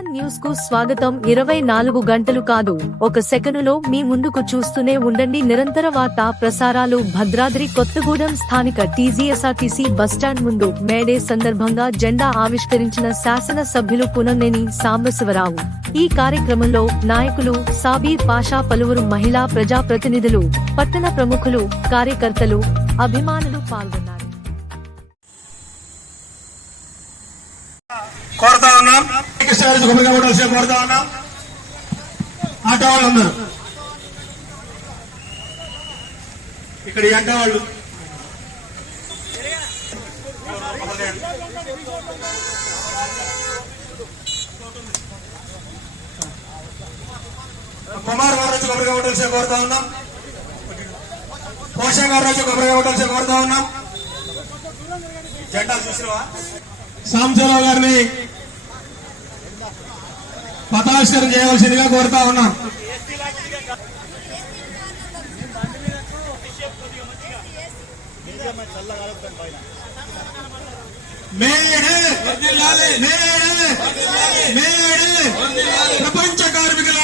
Bus stand news కు స్వాగతం. 24 గంటలు కాదు, ఒక సెకనులో మీ ముందుకు చూస్తూనే ఉండండి. నిరంతర వార్తా ప్రసారాలు. భద్రాద్రి కొత్తగూడెం స్థానిక టీజీఎస్ఆర్టీసీ బస్టాండ్ ముందు మేడే సందర్భంగా జెండా ఆవిష్కరించిన శాసన సభ్యులు పునంనేని సాంబశివరావు. ఈ కార్యక్రమంలో నాయకులు సాబీర్ పాషా, పలువురు మహిళా ప్రజాప్రతినిధులు, పట్టణ ప్రముఖులు, కార్యకర్తలు, అభిమానులు పాల్గొన్నారు. కోరుతా ఉన్నాం, కోరుతా ఉన్నాం. ఆటో వాళ్ళు ఉన్నారు ఇక్కడ, ఈ ఆటో వాళ్ళు కుమార్ గారు వచ్చి కొబ్బరిగా ఉండవలసి కోరుతా ఉన్నాం. పోషా గారు వచ్చి కొబ్బరిగా ఉండవలసి కోరుతా ఉన్నాం. జెండా చూసినవా? సాంబశివరావు గారిని పతావిష్కరణ చేయవలసిందిగా కోరుతా ఉన్నాం. ప్రపంచ కార్మికుల